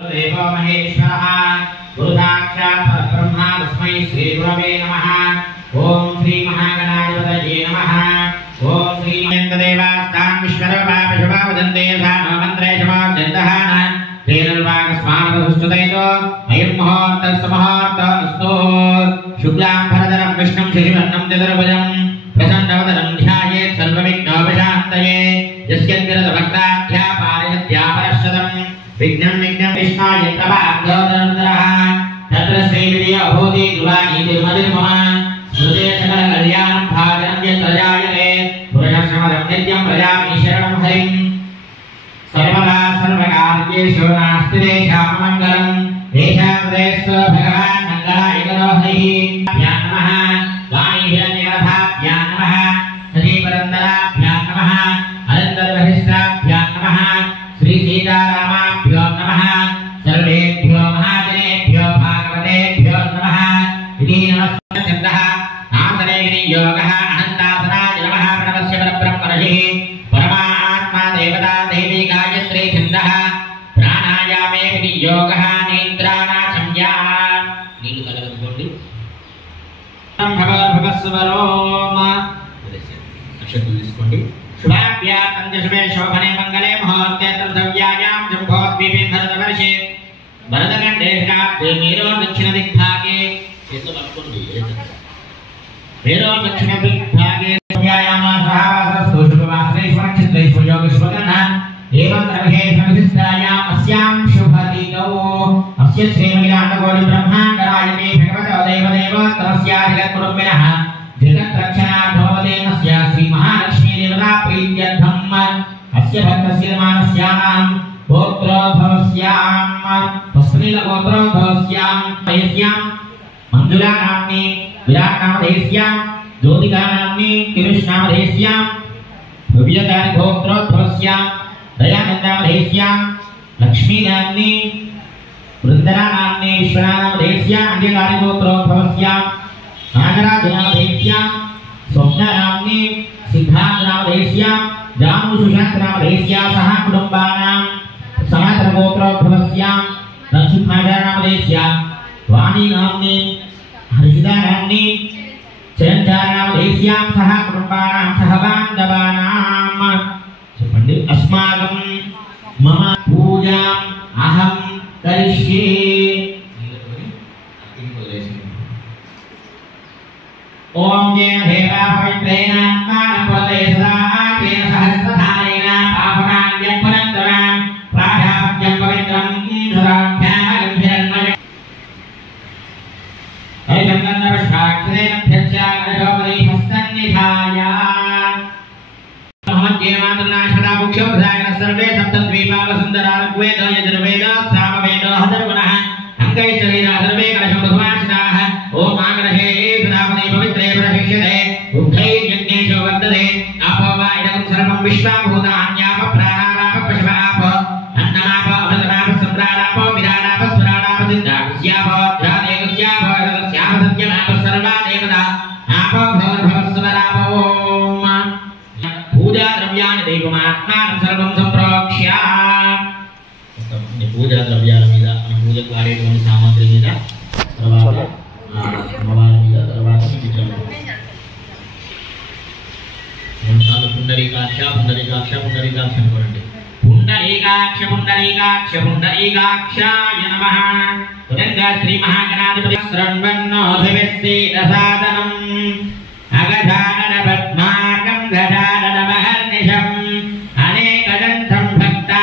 देवो महेश्वरः गुरुसाक्षात् परब्रह्म तस्मै श्री गुरवे नमः। ओम श्री महागणाधिपतये नमः। ओम श्री महेन्द्रदेवास्तां विश्वरूपा वदन्ते सानो मन्त्रे शमाजन्तः तेनल्वाकस्मानपसुष्टुतैतो अयन्मुहूर्तस्समुहूर्तस्तु शुक्लां भरधरं विष्णुं शशिवर्णं चतुर्भुजं प्रसन्नवदनं ध्यायेत् सर्वविघ्नोपशान्तये यस्यद्विरतभक्ताख्या पारयत्यापरश्शतं विघ्नं विष्णाय प्रभागोदरः तत्र श्रीविद्याभूति दुर्वाणी तिरुमतिर्मः स्मृते सकलकल्याणं भागं यत्प्रजायते पुरुषश्रमदं नित्यं प्रजामि शरणं हरिं सर्वदा सर्वकार्येषु नास्ति तेषां मङ्गलम् तेषां हृदयेषु भगवान् मङ्गलायकरो हरिः नमः वाणीहिरण्यगर्भाभ्यां नमः सजीवरन्दराभ्यां नमः अनन्तरवहिष्ठाभ्यां नमः श्रीसीतारामाभ्यो नमः सर्वेभ्यो महाजनेभ्यो भागवतेभ्यो नमः इति नमस्कारः नासरेगिरियोगः अनन्तासनाय नमः प्रणवस्य परब्रह्मर्षिः परमात्मा देवता देवी गायत्री छन्दः प्राणायामे विनियोगः नेत्रानाशम्या नीलु कलगतुकोंडि भगवस्वरोम अक्षतु తీసుకోండి शुभाभ्या शुभे शोभने मंगले मुहूर्ते तद्व्यायां जम्भोद्वीपे भरतवर्षे भरतखण्डेशाब्दे मेरो दक्षिण दिग्भागे एतो पట్టుకోండి मेरो दक्षिण दिग्भागे व्यायामासहवासस्तु शुभवासरेषु नक्षत्रेषु योगेश्वरः एवं ग्रहेषुविशिष्टायाम् अस्यां शुभतिथौ अस्य श्रीमहिलाण्डकोटि ब्रह्माण्डरायते भगवतो देवदेवोत्तरस्याधिककुटुम्बिनः जगत्रक्षणार्थोपदेनस्य श्रीमहालक्ष्मी देवता प्रीत्यर्थम् अस्य भक्तस्य मानस्यां गोत्रोद्भवस्यां तस्मिन्गोत्रोद्भवस्यां तयस्यां मंजुला नाम्नि विराट नामधेयस्यां ज्योतिका नाम्नि कृष्णामधेयस्यां भव्यकारि गोत्रोद्भवस्यां दयानन्द नामधेयस्यां लक्ष्मी नाम्नि वृन्दना नाम्नि विश्वनामधेयस्यां अन्यकारि गोत्रोद्भवस्यां नागराज नामधेयस्यां स्वप्ना नाम्नि सिद्धार्थ नामधेयस्यां जानु सुशांत नामधेयस्यां सह कुटुम्बानां समातर गोत्रोद्भवस्यां नरसिंहाचार्य नामधेयस्यां वाणी नाम्नि हर्षिता नाम्नि चयनचार्य नामधेयस्यां सह कुटुम्बानां सह बान्धवानां చెప్పండి अस्माकं मम पूजाम् अहं करिष्ये ओम जय देवा पवित्रेण मानवते सदा तेन सहस्रधारेण पावनाद्यं पुनन्दरां प्राधाव्यं पवित्रं धराभ्यामगम्भीरन्मय हरिचन्दनवशाक्षरेण भ्यच्चागजोपरि हस्तन्निधाय महद्येमातृनाशदा मुख्योपधायन सर्वे सप्तद्वीपावसुन्दरा ऋग्वेद यजुर्वेद सामवेद हतर्वणः अंगैश्चरीरा सर्वे कलशोपधुमाशिनाः ओम आगणहे पवित्रे प्रशिक्षते उद्धैर्यज्ञेषु वर्तते आपो वा इदं सर्वं विश्वाभूतान्याप प्राणानाप पशवाप अन्नमाप अमृतमाप सम्राणाप विराणाप स्वराणाप सिद्धास्याप ध्यादेवस्याप रदस्याप सत्यमाप सर्वा देवता आप भवद्भवस्वराप ओम पूजा द्रव्याणि देवमात्मानं सर्वं संप्रोक्ष्य पूजा द्रव्याల మీద మన పూజకు వాడేటువంటి సామగ్రి మీద తర్వాత అమ్మవారి మీద తర్వాత మూడుసార్లు పుండరీకాక్ష పుండరీకాక్ష పుండరీకాక్ష అనుకోండి పుండరీకాక్ష పుండరీకాక్ష పుండరీకాక్షాయ నమః ఉదంగా శ్రీ మహాగణాధిపతి శృణ్వన్నోభివేస్సేదసాదనం అగజానన పద్మాకం గజానన మహర్నిశం అనేకదంతం భక్తా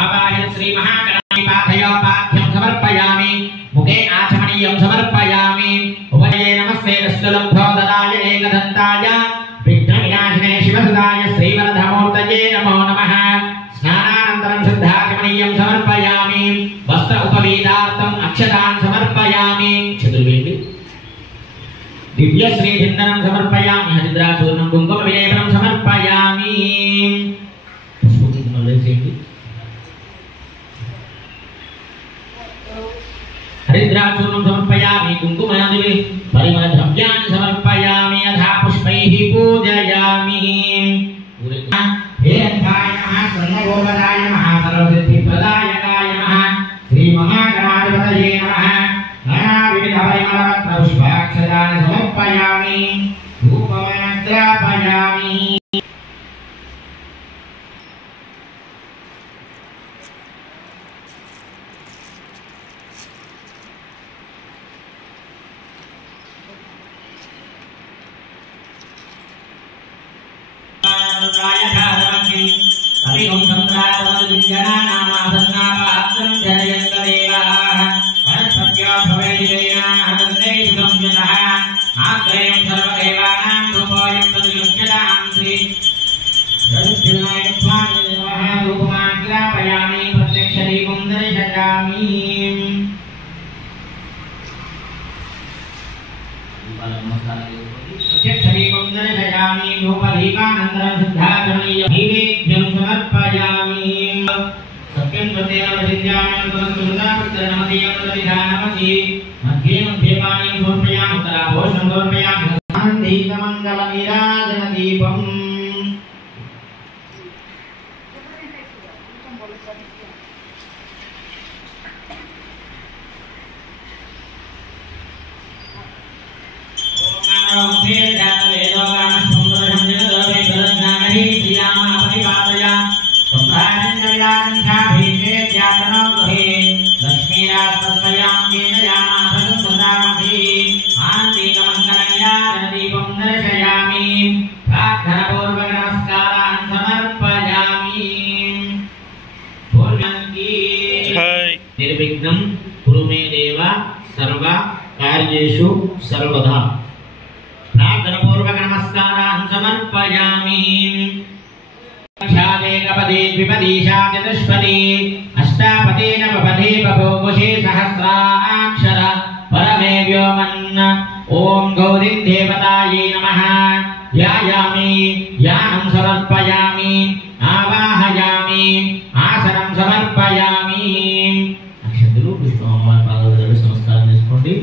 आवाहय श्री महागणाधिपति पादयो पाद्यं समर्पयामि मुखे आचमनीयं समर्पयामि उभये नमस्ते रस्तुलब्धो ददाय एकदन्ताय विघ्नविनाशिने शिवसुताय श्रीवरधमूर्तये नमो नमः स्नानानन्तरं शुद्धाचमनीयं समर्पयामि वस्त्र उपवीतार्थम् अक्षतान् समर्पयामि चतुर्वेदी दिव्य श्रीचिन्तनं समर्पयामि हरिद्राचूर्णं कुङ्कुमविलेपनं समर्पयामि हरिद्राचूर्णं समर्पयामि कुङ्कुमादिभिः परिमलद्रव्याणि समर्पयामि यथा पुष्पैः पूजयामि स्थापयामि कविगुं संप्रातमनुज्ञना नामासन्नापात्रं जनयन्तदेवाः वनस्पत्या भवेदिवेनाहदन्ते सुसंयुतः आग्रयं सर्वदेवानां रूपोऽयं तदुयुज्यतां श्री रविनायकस्वामिनः रूपमाग्रापयामि प्रत्यक्षदीपं दर्शयामि प्रत्यक्षदीपं दर्शयामि धूपदीपानन्तरं शुद्धाचरणीय नैवेद्यं समर्पयामि सत्यं सत्येन वदिष्यामि तदनुसृतापत्तनमतीयं तदिधानमसि मध्ये मध्ये पानीं समर्पयामि उत्तराभोषणं समर्पयामि शान्तिकमङ्गलनिराजनदीपम् निर्विघ्नं कुरु मे देव सर्व कार्येषु सर्वदा प्रार्थनापूर्वक नमस्कारान् समर्पयामि ध्यानेकपदे द्विपदी चतुष्पदी अष्टापदे नवपदे बभूवुषे सहस्राक्षर परमे व्योमन् ओम गौरी देवतायै नमः ध्यायामि ध्यानं समर्पयामि आवाहयामि आसनं समर्पयामि अक्षतलु पुष्पमाला पादोदक नमस्కారం చేసుకోండి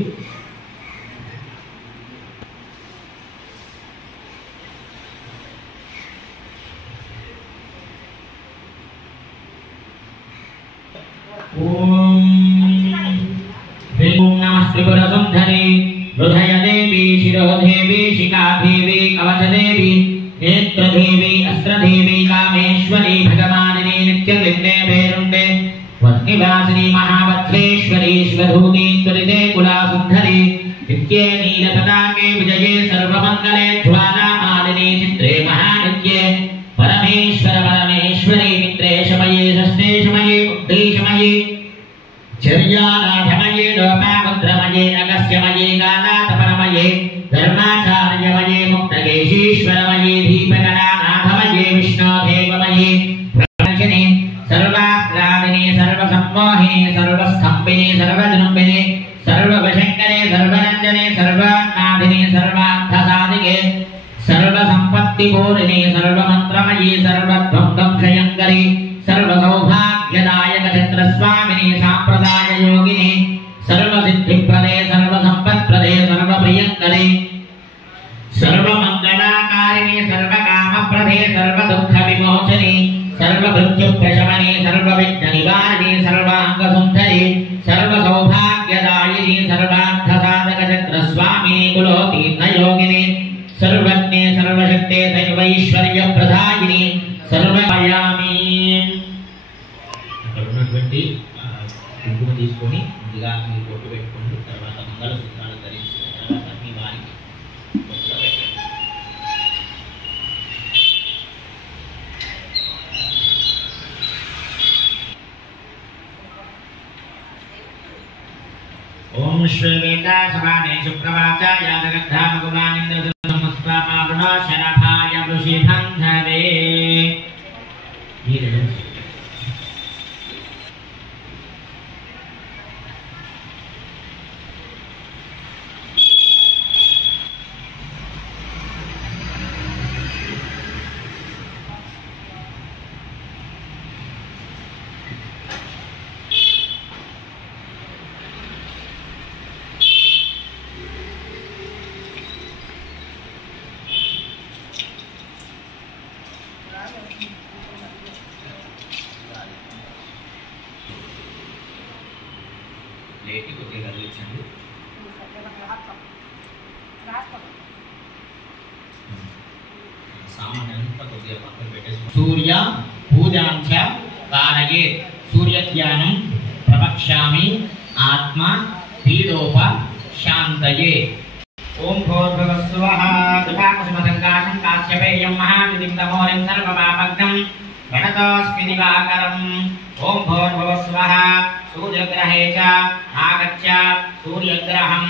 ओम नमस्ते पुरसुंधरे हृदय देवी शिरो देवी शिखा देवी कवच देवी नेत्र देवी अस्त्र देवी कामेश्वरी भगवानिनी नित्यलिंगे भैरुंडे वह्निवासिनी महावत्रेश्वरी शिवधूती त्वरिते कुलासुंदरी नित्ये नीलपताके विजये सर्वमंगले ज्वालामालिनी चित्रे महानित्ये परमेश्वर परमेश्वरी मित्रे शमये षष्ठे शमये उद्धे शमये चर्याराधमये लोपामुद्रमये अगस्त्यमये कालातपरमये धर्माचार्यमये मुक्तकेशीश्वरमये दीपकलानाथमये विष्णोदेवमये प्रकाशिनी सर्वाग्रादिनी सर्वसम्मोहिनी सर्वस्थम्भिनी सर्वजनुम्बिनी सर्ववशङ्करे सर्वरञ्जने सर्वानादिनी सर्वार्थसाधिके सर्वसम्पत्तिपूरिणी सर्वमन्त्रमयी सर्वध्वंसयङ्करी सर्वसौभाग्यदायक चित्रस्वामिनी सांप्रदाय योगिनी सर्वसिद्धिप्रदे सर्वसम्पत्प्रदे सर्वप्रियङ्करे सर्वमङ्गलाकारिणी सर्वकामप्रदे सर्वदुःखविमोचनी सर्वमृत्युप्रशमनी सर्वविघ्ननिवारिणी सर्वाङ्गसुन्दरी सर्वसौभाग्यदायिनी सर्वार्थसाधक चित्रस्वामिनी कुलोतीर्णयोगिनी सर्वज्ञे सर्वशक्ते सर्वैश्वर्यप्रदायिनी सर्वयामि అక్కడ ఉన్నటువంటి కుంకుమ తీసుకొని ముందుగా మీరు బొట్టు పెట్టుకోండి తర్వాత మంగళసూత్రాలు ధరించిన తర్వాత మీ వారికి బొట్టులో పెట్టండి ఓం శ్రీవేదా సమానే శుక్రవాచాయ జగద్ధామగుణానింద్ర సమస్తమాగుణో శరభాయ వృషిభంధరే లేటి కొద్దిగా కదిలించండి సామాన్యంతా కొద్దిగా పక్కన పెట్టేసుకోండి. సూర్య పూజాంచ కారయే సూర్య ధ్యానం ప్రవక్ష్యామి ఆత్మ పీడోప శాంతయే. ఓం భూర్భువస్సువః కృపాకుసుమసంకాశం కాశ్యపేయం మహావిధిం తమోరిం సర్వపాపగ్నం గణతోస్మి దివాకరం. ఓం భూర్భువస్సువః సూర్యగ్రహే చ ఆగచ్చ సూర్యగ్రహం.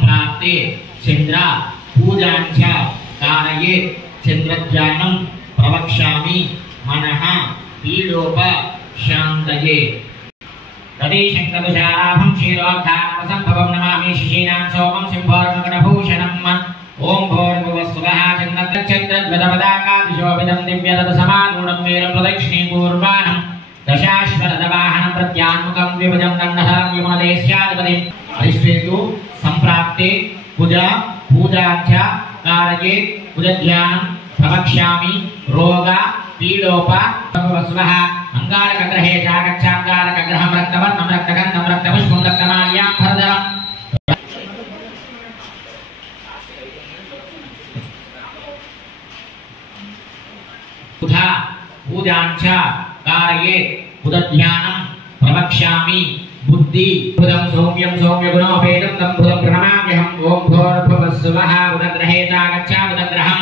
ప్రాప్తే చంద్ర పూజాంచ కారయే చంద్రధ్యానం ప్రవక్ష్యామి మనః పీడోప శాంతయే. రవిశంకరుషారాభం క్షీరోద్ధారసంభవం నమామి శిశీనాం సోమం సింహోర్మకటభూషణం. ఓం భూర్భువస్సువః చంద్రద్వదపదాకాదిశోభితం దివ్యరథసమారూఢం వీరం ప్రదక్షిణీపూర్వాణం దశాశ్వరథవాహనం ప్రత్యాన్ముఖం విభజం దండహరం విమలదేశ్యాధిపతిం. అరిష్టేతు సంప్రాప్తే కుజ పూజాంచ కారయే కుజధ్యానం ప్రవక్ష్యామి రోగ పీడోప వస్వః. అంగారకగ్రహే చాగచ్చాంగారకగ్రహం రక్తవర్ణం రక్తగంధం రక్తపుష్పం రక్తమాల్యాం భరధరం. బుధ పూజాంచ కారయే బుధధ్యానం ప్రవక్ష్యామి బుద్ధి బుధం సౌమ్యం సౌమ్యగుణోపేతం తం బుధం ప్రణమామ్యహం. ఓం భూర్భువస్సువః బుధగ్రహే చాగచ్చ బుధగ్రహం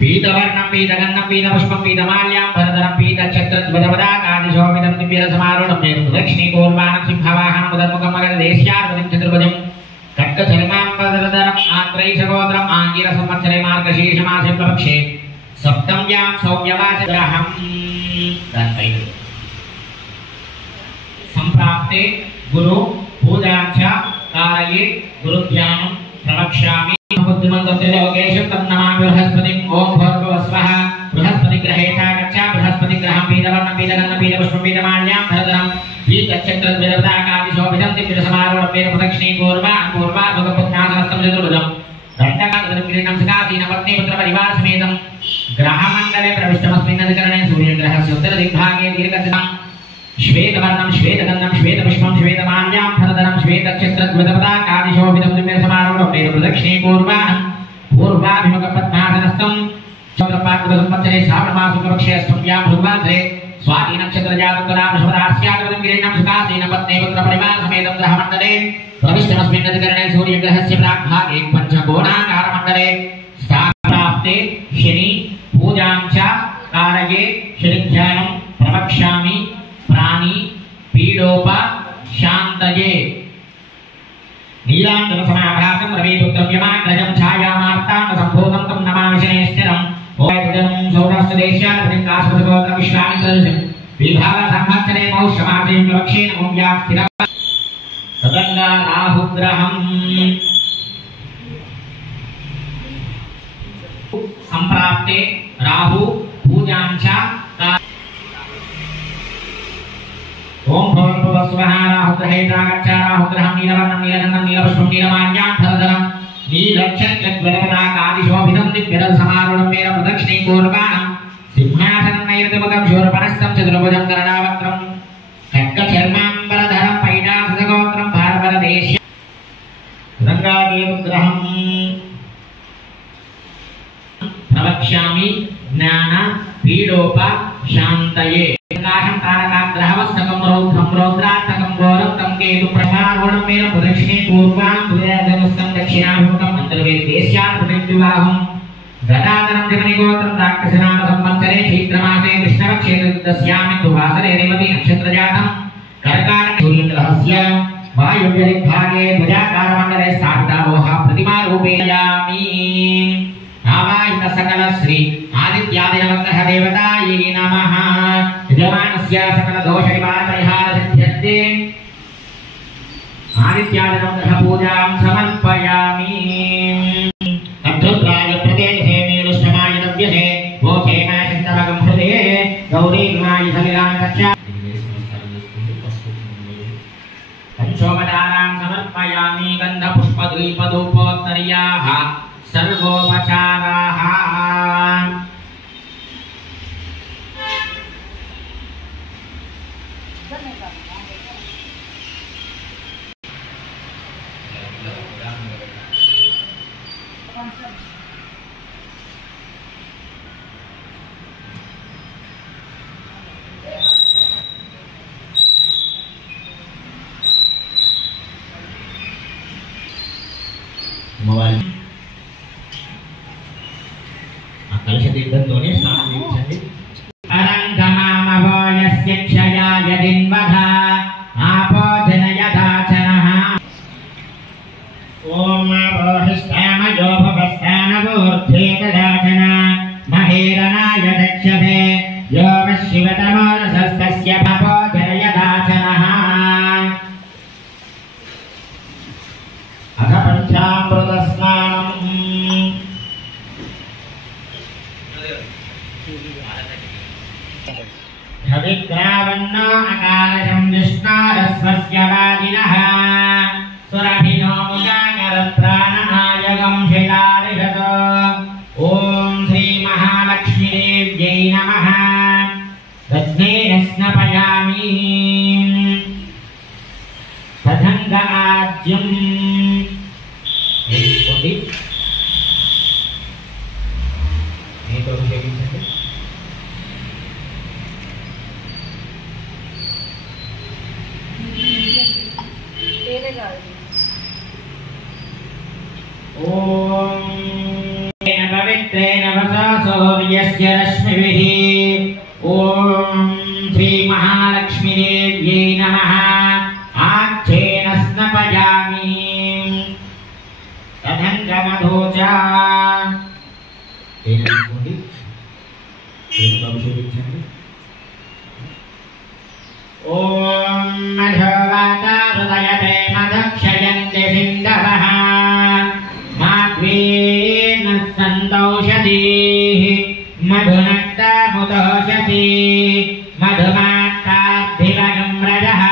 పీతవర్ణం పీతగంధం పీతపుష్పం పీతమాల్యాం భరధరం పీతఛత్రద్వదపదాకాదిశోభితం దివ్యరథసమారూఢం వీరం ప్రదక్షిణీపూర్వాణం సింహవాహనం ఉదర్ముఖం మగధదేశ్యాధిపతిం చతుర్భుజం ఖడ్గచర్మాంబరధరం ఆత్రైసగోత్రం ఆంగిర సంవత్సరే మార్గశీర్షమాసే ప్రపక్షే సప్తమ్యాం సౌమ్యవాచగ్రహం. సంప్రాప్తే గురు పూజాంచ కారయే గురుధ్యానం ప్రవక్ష్యామి బుద్ధిమంతం త్రిలోకేశం తం నమామి బృహస్పతిం. ఓం భూర్భువస్వః బృహస్పతిగ్రహే చాగచ్చ బృహస్పతిగ్రహం పీతవర్ణం పీతగంధం పీతపుష్పం పీతమాల్యాం భరధరం పీతఛత్రద్వదపదాకాదిశోభితం దివ్యరథసమారూఢం వీరం ప్రదక్షిణీపూర్వాణం పూర్వార్ధుకపుత్నాసనస్థం చతుర్భుజం దండకాధరం కిరీటం సకాశీన పత్నీపుత్ర పరివార సమేతం గ్రహమండలే ప్రవిష్టమస్మిన్ అధికరణే సూర్యగ్రహస్య ఉత్తరదిగ్భాగే దీర్ఘచతురం శ్వేతవర్ణం శ్వేతగంధం శ్వేతపుష్పం శ్వేతమాల్యాం భరధరం శ్వేతఛత్రద్వదపదాకాదిశోభితం దివ్యరథసమారూఢం వీరం ప్రదక్షిణీపూర్వాణం పూర్వాభిముఖపద్మాసనస్థం చంద్రపార్వతసంవత్సరే శ్రావణమాసశుక్లపక్షే అష్టమ్యాం భృగ్వాసరే స్వాతి నక్షత్రజాతకరామశుభరాస్యాధిపతిం కిరీటం సుఖాసీన పత్నీపుత్ర పరివార సమేతం గ్రహమండలే ప్రవిష్టమస్మిన్ అధికరణే సూర్యగ్రహస్య ప్రాగ్భాగే పంచకోణాకారమండలే. ప్రాప్తే శని పూజాంచ కారయే శనిధ్యానం ప్రవక్ష్యామి ప్రాణి పీడోప శాంతయే. నీలాంజన సమాభాసం రవిపుత్రం యమాగ్రజం ఛాయామార్తామ సంభూతం తం నమామి శనేశ్వరం. ఓం సౌరాష్ట్రదేశ్యాధిపతిం కాశ్మీరగోత్ర విశ్వామిత్రదశం విభాగ సంవత్సరే పౌష్యమాసే ప్రవక్షేణ భూమ్యా స్థిరం తదంగా రాహుగ్రహం. సంప్రాప్తే రాహు పూజాంచ ఓం భూర్భువస్వః రాహుగ్రహే చాగచ్చ రాహుగ్రహం నీలవర్ణం నీలగంధం నీలపుష్పం నీలమాల్యాం భరధరం నీలఛత్రద్వదపదాకాదిశోభితం దివ్యరథసమారూఢం వీరం ప్రదక్షిణీపూర్వాణం సింహాసనం నైరుతిముఖం శూర్పణస్థం చతుర్భుజం గరుడావక్త్రం ఖడ్గచర్మాంబరధరం పైడాసగోత్రం భారతదేశ గంగాదేవగ్రహం ప్రవక్ష్యామి జ్ఞాన పీడోప శాంతయే. ఆకాశం తారకాగ్రహవస్తకం రౌద్రం రౌద్రాత్తకం ఘోరం తం కేతు ప్రమారూఢం వీరం ప్రదక్షిణీపూర్వాణం దుర్యాజనస్థం దక్షిణాభిముఖం అంతర్వేదేశ్యాధిపతిం వివాహం గదాధరం జగనిగోత్రం రాక్షసనామ సంవత్సరే చైత్రమాసే కృష్ణపక్షే దస్యామిందు వాసరే రేవతి నక్షత్రజాతం కర్కాటక సూర్యగ్రహస్య వాయువ్యదిగ్భాగే ధ్వజాకారమండలే స్థాపితామోహ ప్రతిమారూపేయామి. ఆవాహిత సకల శ్రీ ఆదిత్యాదినవగ్రహ దేవతాయై నమః. యజమానస్య సకల దోష నివారణ పరిహార సిద్ధ్యర్థే ఆదిత్యాదినవగ్రహ పూజాం సమర్పయామి. అద్భుతాయ ప్రదేశే నీలుష్టమాయ నవ్యసే ఓచేమాయ చింతమగం హృదయే గౌరీ విమాయ సలిలాన కక్ష పంచోపచారాం సమర్పయామి. గంధ పుష్ప ద్వీపధూపోత్తరీయాః సర్వోపచారాః. रक्षते यो शिवतमोरसस्तस्य भवो जयदाचनः अथ पञ्चामृतस्नानम् हविग्रावन्नो अकारशं विष्णारस्वस्य वाजिनः सुरभिनो मुजाकरप्राणनायकं शिलारिषत ॐ श्रीमहालक्ष्मीदेव्यै नमः रत्नेन स्नपयामि तदङ्ग आज्यम् पवित्रेण वसा सूर्यस्य रश्मिभिः ॐ श्रीमहालक्ष्मीदेव्यै नमः आच्छेन स्नपयामि तदङ्गमधोजा ॐ मधुवाता हृदयते मदक्षयन्ति सिन्धवः माध्वीर्न सन्तोषधीः मधुनक्तमुदोषसी मधुमात्ताद्धिवनं रजः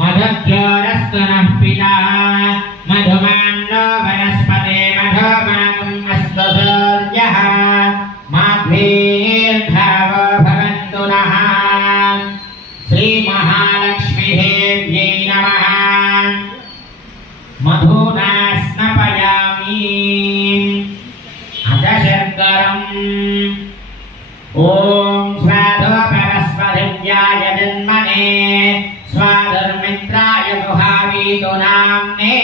मधुद्योरस्तु नः पिता मधुमान्नो वनस्पते मधुमाकम् अस्तु सूर्यः माध्वीर्भावो भवन्तु नः श्रीमहालक्ष्मीदेव्यै नमः मधुना स्नपयामि अदशर्करम् ॐ स्वाधुपरस्पदिव्याय जन्मने स्वाधुर्मित्राय सुहावीतु नाम्ने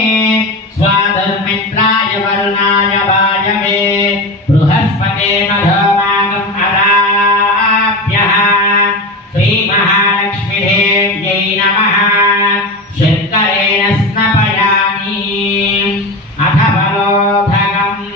स्वाधुर्मित्राय वरुणाय वायवे बृहस्पते मधुमागम् अदाभ्यः श्रीमहालक्ष्मीदेव्यै नमः शर्करेण स्नपयामि अथ बलोधकम्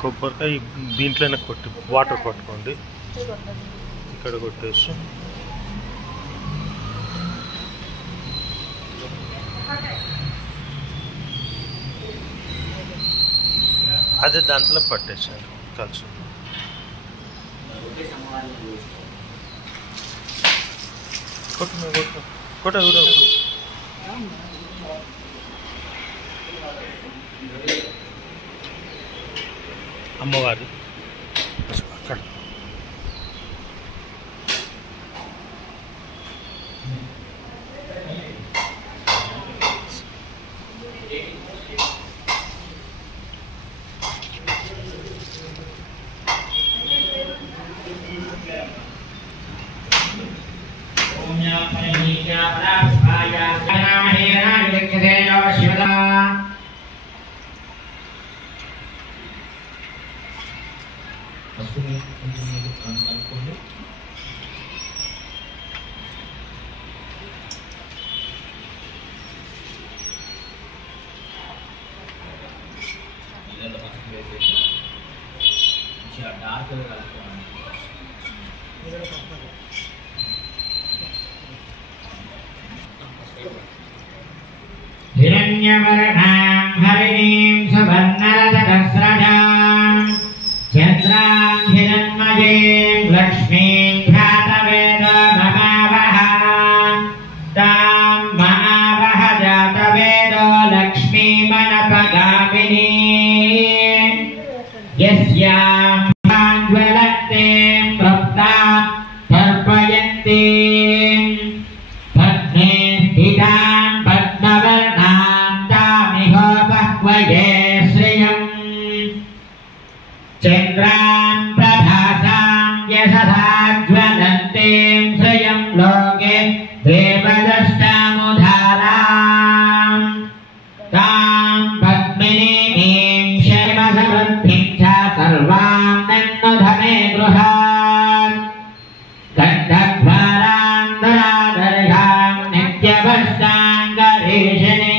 కొబ్బరికాయ దీంట్లోనే కొట్టి వాటర్ కొట్టుకోండి ఇక్కడ కొట్టేసి అదే దాంట్లో పట్టేసారు కలిసి కొట్టు కొట్ట అమ్మవారు అక్కడ हिरण्यवर्णां हरिणीं सुवर्णरजतस्रजां चन्द्रां हिरण्मयीं लक्ष्मीं ध्यातवेदो ममावह तां महावह जातवेदो लक्ष्मीमनपगामिनी यस्यां ज्वलन्तीं तृप्तां तर्पयन्तीं पद्मे स्थितां पद्मवर्णां तामिह बह्वये श्रियम् चन्द्रां प्रभासां यशसा ज्वलन्तीं श्रियम् लोके देवदष्टामुधाराम् तां पद्मिनीं शैमसमृद्धिं च सर्वां नन्नुधमे गृहात् गन्धद्वारान्दरादर्शां नित्यभष्टाङ्गरेषणे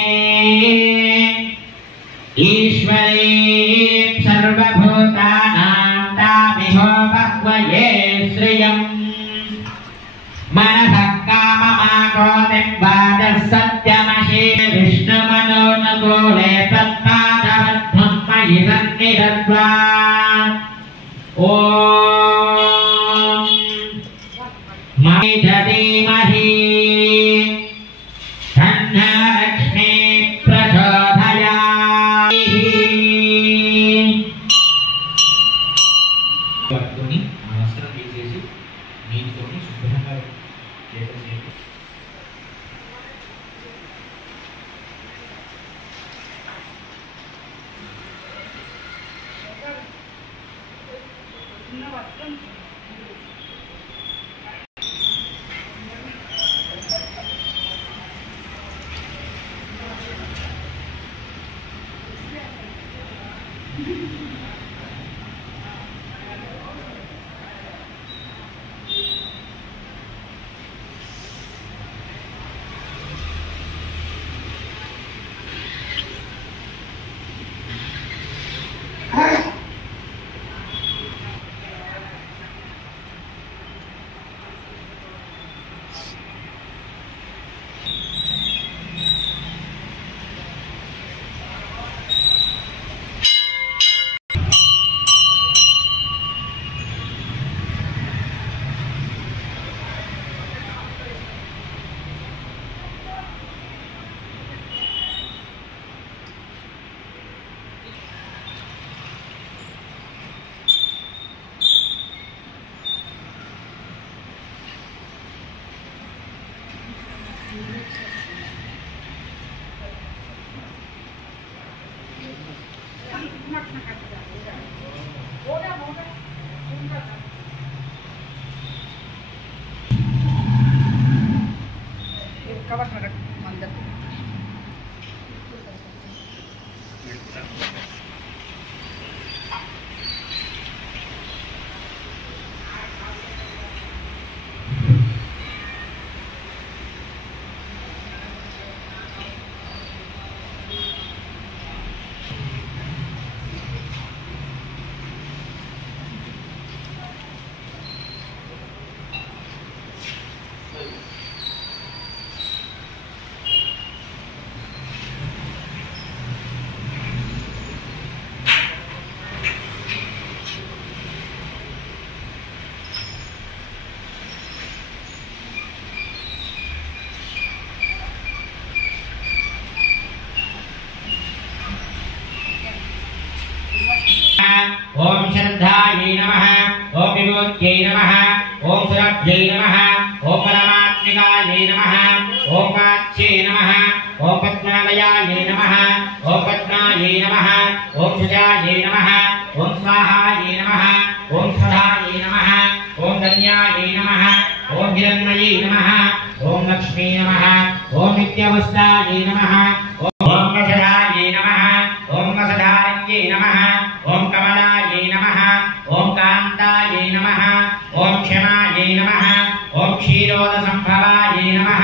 ईश्वरीं सर्वभूतानां तामिहो बह्वये श्रियम् मनसः काममाकोतिं वाचः सत्यमशे विष्णुमनोनुकूले तत्पादबद्धं मयि सन्निधत्वा ॐ मयि च धीमहि तन्नो लक्ष्मी प्रचोदयात् పట్టుకొని ఆ వస్త్రం తీసేసి నీటితోని శుభ్రంగా చేసేసి ओम श्रद्धायै नमः ओम विभूत्यै नमः ओम सुरभ्यै नमः ओम परमात्मिकायै नमः ओम काच्यै नमः ओम पद्मालयायै नमः ओम पद्मायै नमः ओम सुजायै नमः ओम स्वाहायै नमः ओम स्वधायै नमः ओम धन्यायै नमः ओम हिरण्मयै नमः ओम लक्ष्मी नमः ओम नित्यवस्तायै नमः ओम वसधायै नमः ओम वसधारण्यै नमः ओम कमलायै नमः ओम कान्तायै नमः ओम क्षमायै नमः ओम क्षीरोदसंभवायै नमः